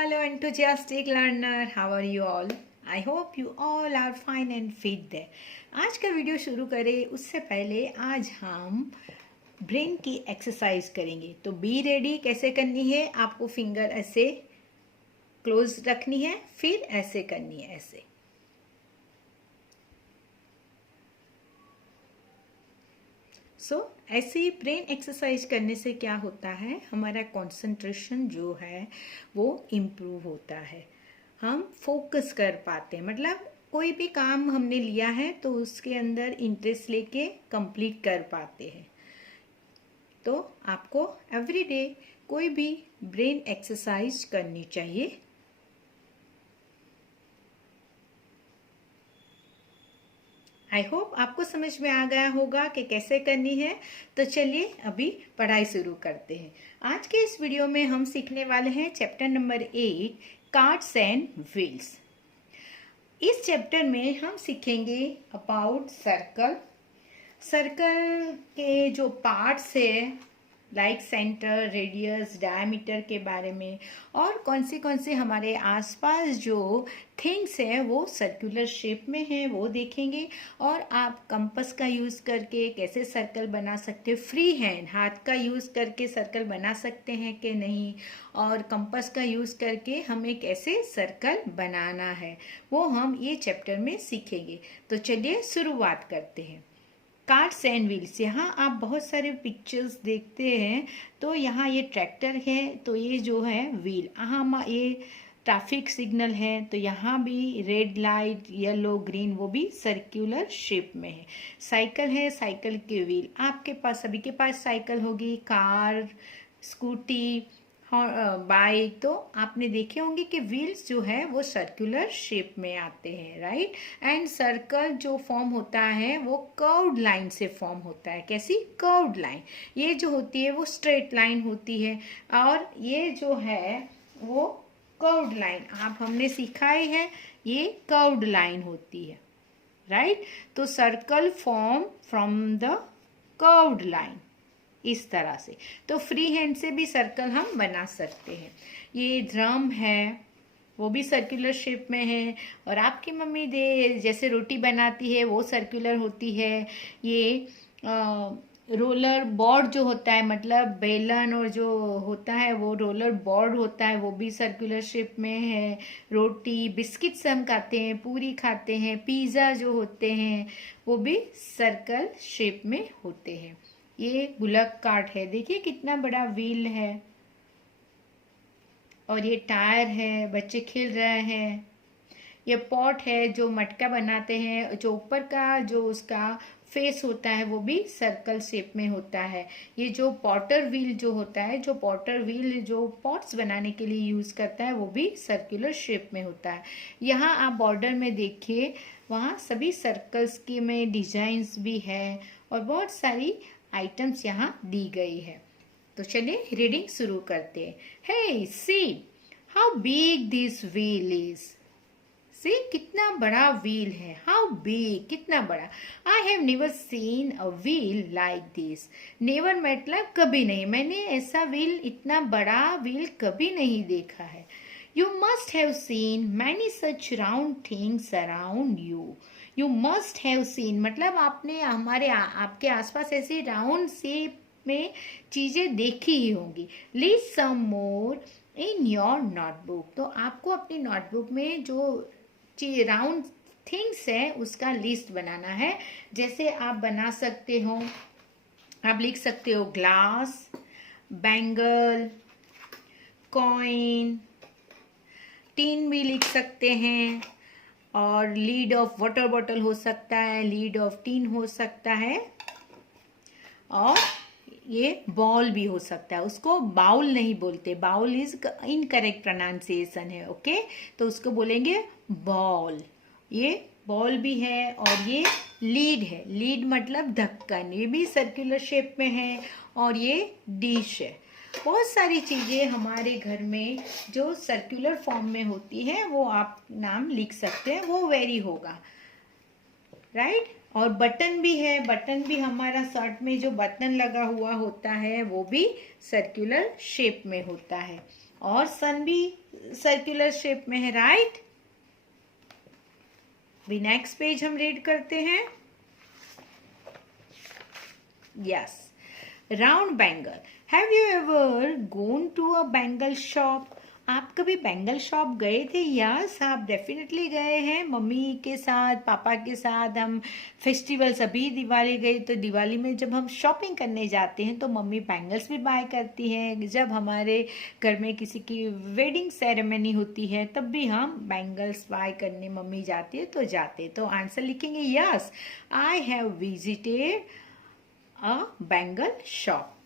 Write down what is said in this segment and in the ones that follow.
Hello enthusiastic learner, how are you all? I hope you all are fine and fit there. आज का video शुरू करें उससे पहले आज हम ब्रेन की एक्सरसाइज करेंगे। तो बी रेडी कैसे करनी है, आपको फिंगर ऐसे क्लोज रखनी है, फिर ऐसे करनी है ऐसे। ऐसे ही ब्रेन एक्सरसाइज करने से क्या होता है, हमारा कंसंट्रेशन जो है वो इम्प्रूव होता है, हम फोकस कर पाते हैं। मतलब कोई भी काम हमने लिया है तो उसके अंदर इंटरेस्ट लेके कंप्लीट कर पाते हैं। तो आपको एवरीडे कोई भी ब्रेन एक्सरसाइज करनी चाहिए। आई होप आपको समझ में आ गया होगा कि कैसे करनी है। तो चलिए अभी पढ़ाई शुरू करते हैं। आज के इस वीडियो में हम सीखने वाले हैं chapter number 8 cards and wheels. इस चैप्टर में हम सीखेंगे अबाउट सर्कल। सर्कल के जो पार्ट्स है लाइक सेंटर, रेडियस, डायमीटर के बारे में, और कौन से हमारे आसपास जो थिंग्स है वो सर्कुलर शेप में है वो देखेंगे। और आप कंपास का यूज़ करके कैसे सर्कल बना सकते हैं, फ्री हैंड हाथ का यूज़ करके सर्कल बना सकते हैं कि नहीं, और कंपास का यूज़ करके हमें कैसे सर्कल बनाना है वो हम ये चैप्टर में सीखेंगे। तो चलिए शुरुआत करते हैं। कार्ड्स एंड व्हील्स, यहाँ आप बहुत सारे पिक्चर्स देखते हैं। तो यहाँ ये ट्रैक्टर है, तो ये जो है व्हील, यहाँ ये ट्रैफिक सिग्नल है, तो यहाँ भी रेड लाइट, येलो, ग्रीन, वो भी सर्कुलर शेप में है। साइकिल है, साइकिल के व्हील, आपके पास सभी के पास साइकिल होगी, कार, स्कूटी, बाइक, तो आपने देखे होंगे कि व्हील्स जो है वो सर्कुलर शेप में आते हैं, राइट। एंड सर्कल जो फॉर्म होता है वो कर्व्ड लाइन से फॉर्म होता है। कैसी? Curved line. ये जो होती है वो स्ट्रेट लाइन होती है, और ये जो है वो कर्व्ड लाइन, आप हमने सीखा ही है, ये कर्व्ड लाइन होती है, राइट। तो circle form from the curved line, इस तरह से। तो फ्री हैंड से भी सर्कल हम बना सकते हैं। ये ड्रम है, वो भी सर्कुलर शेप में है, और आपकी मम्मी जैसे रोटी बनाती है वो सर्कुलर होती है। ये रोलर बोर्ड जो होता है, मतलब बेलन और जो होता है वो रोलर बोर्ड होता है, वो भी सर्कुलर शेप में है। रोटी, बिस्किट्स हम खाते हैं, पूरी खाते हैं, पिज़्ज़ा जो होते हैं वो भी सर्कल शेप में होते हैं। ये बुलक कार्ट है, देखिए कितना बड़ा व्हील है, और ये टायर है, बच्चे खेल रहे हैं। ये पॉट है जो मटका बनाते हैं, जो ऊपर का जो उसका फेस होता है वो भी सर्कल शेप में होता है। ये जो पॉटर व्हील जो होता है, जो पॉटर व्हील जो पॉट्स बनाने के लिए यूज करता है वो भी सर्कुलर शेप में होता है। यहाँ आप बॉर्डर में देखिए, वहाँ सभी सर्कल्स की में डिजाइन्स भी है, और बहुत सारी आइटम्स यहाँ दी गई है। तो चलिए रीडिंग शुरू करते हैं। Hey see how big this wheel is. See कितना बड़ा व्हील है, हाउ बिग, कितना बड़ा। I have never seen a wheel like this. Never मतलब कभी नहीं, मैंने ऐसा व्हील, इतना बड़ा व्हील कभी नहीं देखा है। You must have seen many such round things around you. You must have seen मतलब आपने आपके आसपास ऐसी राउंड शेप में चीजें देखी ही होंगी। List some more in your notebook, तो आपको अपनी नोटबुक में जो राउंड थिंग्स है उसका लिस्ट बनाना है। जैसे आप बना सकते हो, आप लिख सकते हो ग्लास, बैंगल, कॉइन, टीन भी लिख सकते हैं, और लीड ऑफ वाटर बॉटल हो सकता है, लीड ऑफ टीन हो सकता है, और ये बॉल भी हो सकता है। उसको बाउल नहीं बोलते, बाउल इज इनकरेक्ट प्रोनाउंसिएशन है, ओके। तो उसको बोलेंगे बॉल। ये बॉल भी है, और ये लीड है, लीड मतलब ढक्कन, ये भी सर्कुलर शेप में है, और ये डिश है। बहुत सारी चीजें हमारे घर में जो सर्कुलर फॉर्म में होती है वो आप नाम लिख सकते हैं, वो वेरी होगा, राइट। और बटन भी है, बटन भी हमारा शर्ट में जो बटन लगा हुआ होता है वो भी सर्कुलर शेप में होता है। और सन भी सर्कुलर शेप में है, राइट। भी नेक्स्ट पेज हम रीड करते हैं। Yes, round bangle. Have you ever gone to a bangle shop? आप कभी बैंगल शॉप गए थे? यस, आप डेफिनेटली गए हैं। मम्मी के साथ, पापा के साथ हम फेस्टिवल्स, अभी दिवाली गई तो दिवाली में जब हम शॉपिंग करने जाते हैं तो मम्मी बैंगल्स भी बाय करती हैं। जब हमारे घर में किसी की वेडिंग सेरेमनी होती है तब भी हम बैंगल्स बाय करने मम्मी जाती है तो जाते। तो आंसर लिखेंगे yes, I have visited a bangle shop.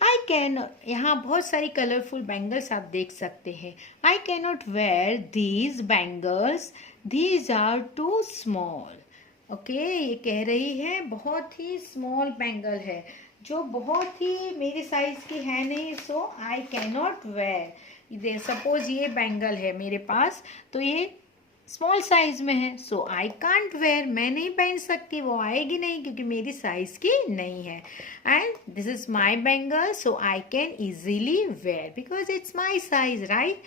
I can, यहाँ बहुत सारी कलरफुल बैंगल्स आप देख सकते हैं। I can not wear these bangles, these are too small. Okay, ये कह रही है बहुत ही स्मॉल बैंगल है जो बहुत ही मेरे साइज की है नहीं, so I can not wear. Suppose ये बैंगल है मेरे पास तो ये स्मॉल साइज में है, सो आई कांट वेयर, मैं नहीं पहन सकती, वो आएगी नहीं क्योंकि मेरी साइज की नहीं है। And this is my bangle, so I can easily wear because it's my size, right.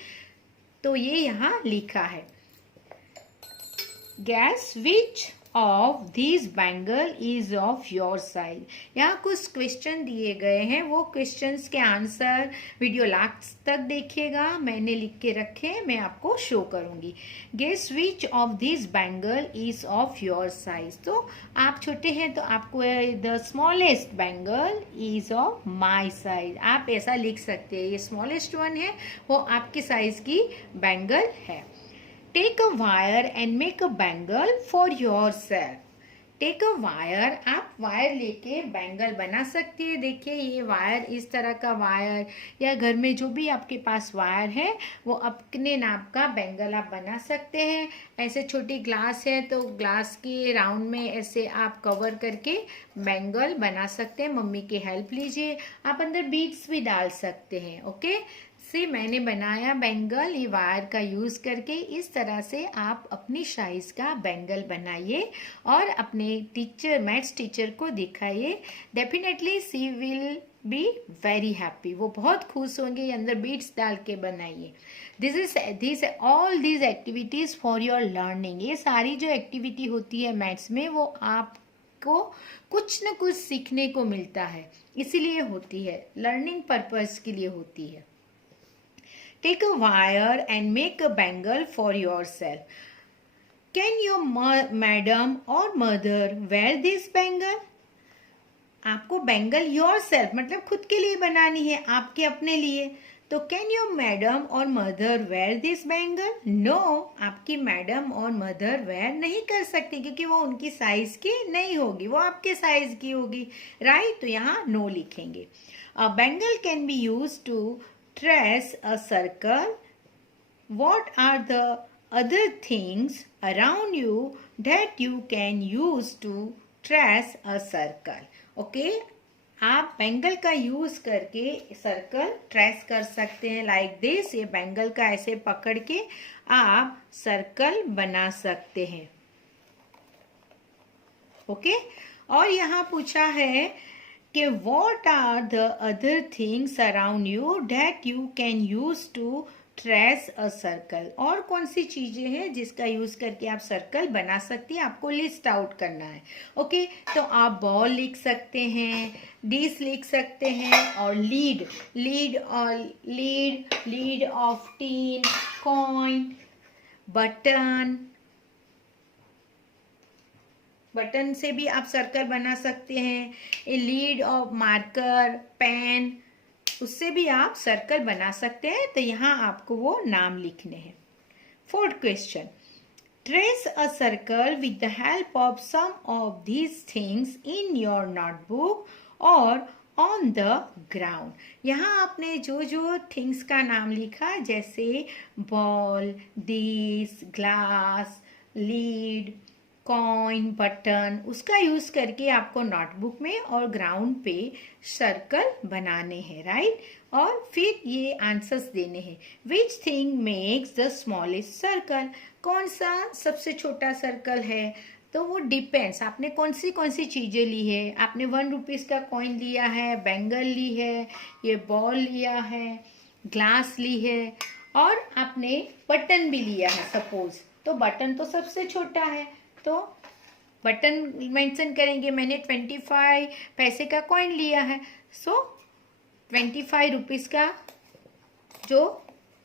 तो ये यहाँ लिखा है। Guess which of this bangle is of your size. यहाँ कुछ क्वेश्चन दिए गए हैं, वो क्वेश्चंस के आंसर वीडियो लास्ट तक देखिएगा, मैंने लिख के रखे, मैं आपको शो करूंगी। Guess which of this bangle is of your size. तो आप छोटे हैं तो आपको the smallest bangle is of my size, आप ऐसा लिख सकते हैं। ये स्मॉलेस्ट वन है, वो आपकी साइज की बैंगल है। Take a wire and make a bangle for yourself. Take a wire, आप वायर लेके बैंगल बना सकती है। देखिए ये वायर, इस तरह का वायर या घर में जो भी आपके पास वायर है वो अपने नाप का बैंगल आप बना सकते हैं। ऐसे छोटी ग्लास है तो ग्लास के राउंड में ऐसे आप कवर करके बैंगल बना सकते हैं। मम्मी की हेल्प लीजिए, आप अंदर बीड्स भी डाल सकते हैं। ओके, से मैंने बनाया बैंगल ये वायर का यूज करके। इस तरह से आप अपनी साइज का बैंगल बनाइए और अपने टीचर, मैथ्स टीचर को दिखाइए। Definitely she will be very happy, वो बहुत खुश होंगे। ये अंदर बीड्स डाल के बनाइए। This all these activities for your learning. ये सारी जो एक्टिविटी होती है मैथ्स में वो आपको कुछ न कुछ सीखने को मिलता है, इसीलिए होती है, लर्निंग पर्पज के लिए होती है। Take a wire and make a bangle for yourself. Can your madam or mother wear this bangle? आपको बैंगल yourself मतलब खुद के लिए बनानी है, आपके अपने लिए। तो कैन योर मैडम और mother wear this bangle? No, आपकी मैडम और मदर वेयर नहीं कर सकती क्योंकि वो उनकी साइज की नहीं होगी, वो आपके साइज की होगी, राइट। तो यहाँ नो लिखेंगे। A bangle can be use to trace a circle. What are the other things around you that you can use to trace a circle? Okay, आप बैंगल का यूज करके सर्कल ट्रेस कर सकते हैं like this. ये bangle का ऐसे पकड़ के आप सर्कल बना सकते हैं। ओके, और यहाँ पूछा है कि what are the other things around you that you can use to trace a circle? और कौन सी चीजें हैं जिसका यूज करके आप सर्कल बना सकती हैं, आपको लिस्ट आउट करना है। ओके, तो आप बॉल लिख सकते हैं, डिश लिख सकते हैं, और lid of tin, coin, button से भी आप सर्कल बना सकते हैं। A lid of marker, pen, उससे भी आप सर्कल बना सकते हैं। तो यहाँ आपको वो नाम लिखने हैं। Fourth question, trace a circle with the help of some of these things in your notebook और ऑन द ग्राउंड। यहाँ आपने जो जो थिंग्स का नाम लिखा, जैसे ball, dish, glass, lid, coin, button, उसका यूज करके आपको नोटबुक में और ग्राउंड पे सर्कल बनाने हैं, राइट। और फिर ये आंसर्स देने हैं। विच thing makes the smallest circle? कौन सा सबसे छोटा सर्कल है? तो वो डिपेंड्स, आपने कौन सी चीजें ली है। आपने 1 रुपीज का कॉइन लिया है, बैंगल ली है, ये बॉल लिया है, ग्लास ली है और आपने बटन भी लिया है सपोज, तो बटन तो सबसे छोटा है, तो बटन मेंशन करेंगे। मैंने 25 पैसे का कॉइन लिया है, सो 25 रुपीज का जो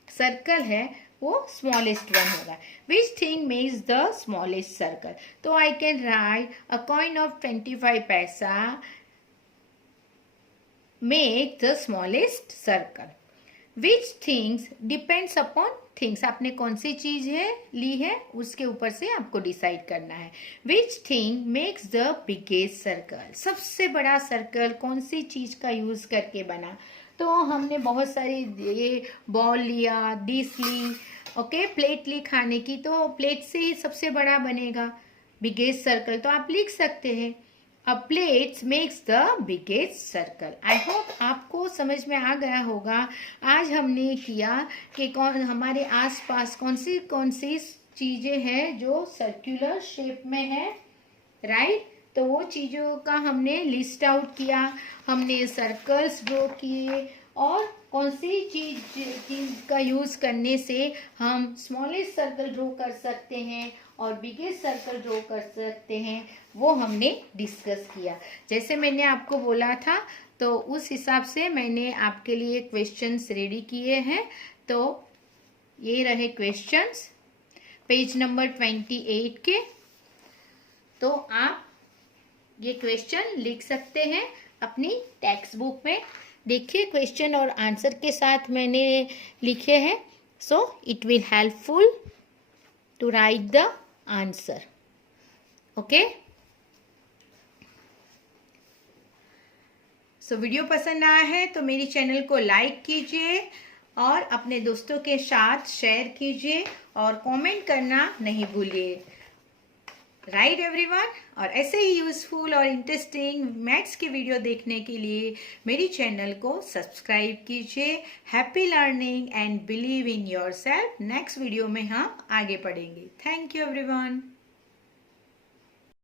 सर्कल है वो स्मॉलेस्ट वन होगा। Which thing makes the smallest circle, तो I can write a coin of 25 पैसा make the smallest circle. Which things depends upon things, आपने कौन सी चीज है ली है उसके ऊपर से आपको डिसाइड करना है। विच thing makes the biggest circle, सबसे बड़ा सर्कल कौन सी चीज का यूज करके बना, तो हमने बहुत सारी ये बॉल लिया, डिश ली, ओके, प्लेट ली खाने की, तो प्लेट से ही सबसे बड़ा बनेगा बिगेस्ट सर्कल, तो आप लिख सकते हैं A plate makes the biggest circle। I hope आपको समझ में आ गया होगा। आज हमने किया कि कौन हमारे आसपास कौन सी चीजें हैं जो सर्कुलर शेप में है, राइट, तो वो चीजों का हमने लिस्ट आउट किया, हमने सर्कल्स ड्रॉ किए और कौन सी चीज का यूज करने से हम स्मॉलेस्ट सर्कल ड्रॉ कर सकते हैं और बिगेस्ट सर्कल ड्रॉ कर सकते हैं, वो हमने डिस्कस किया। जैसे मैंने आपको बोला था तो उस हिसाब से मैंने आपके लिए क्वेश्चंस रेडी किए हैं। तो ये रहे क्वेश्चंस पेज नंबर 28 के, तो आप ये क्वेश्चन लिख सकते हैं अपनी टेक्स्ट बुक में। देखिए क्वेश्चन और आंसर के साथ मैंने लिखे हैं, so it will helpful to write the answer, okay. So video पसंद आया है तो मेरी चैनल को लाइक कीजिए और अपने दोस्तों के साथ शेयर कीजिए और कमेंट करना नहीं भूलिए, राइट एवरीवन। और ऐसे ही यूजफुल और इंटरेस्टिंग मैथ्स की वीडियो देखने के लिए मेरी चैनल को सब्सक्राइब कीजिए। Happy learning and believe in yourself. Next video में हम आगे पढ़ेंगे। Thank you everyone.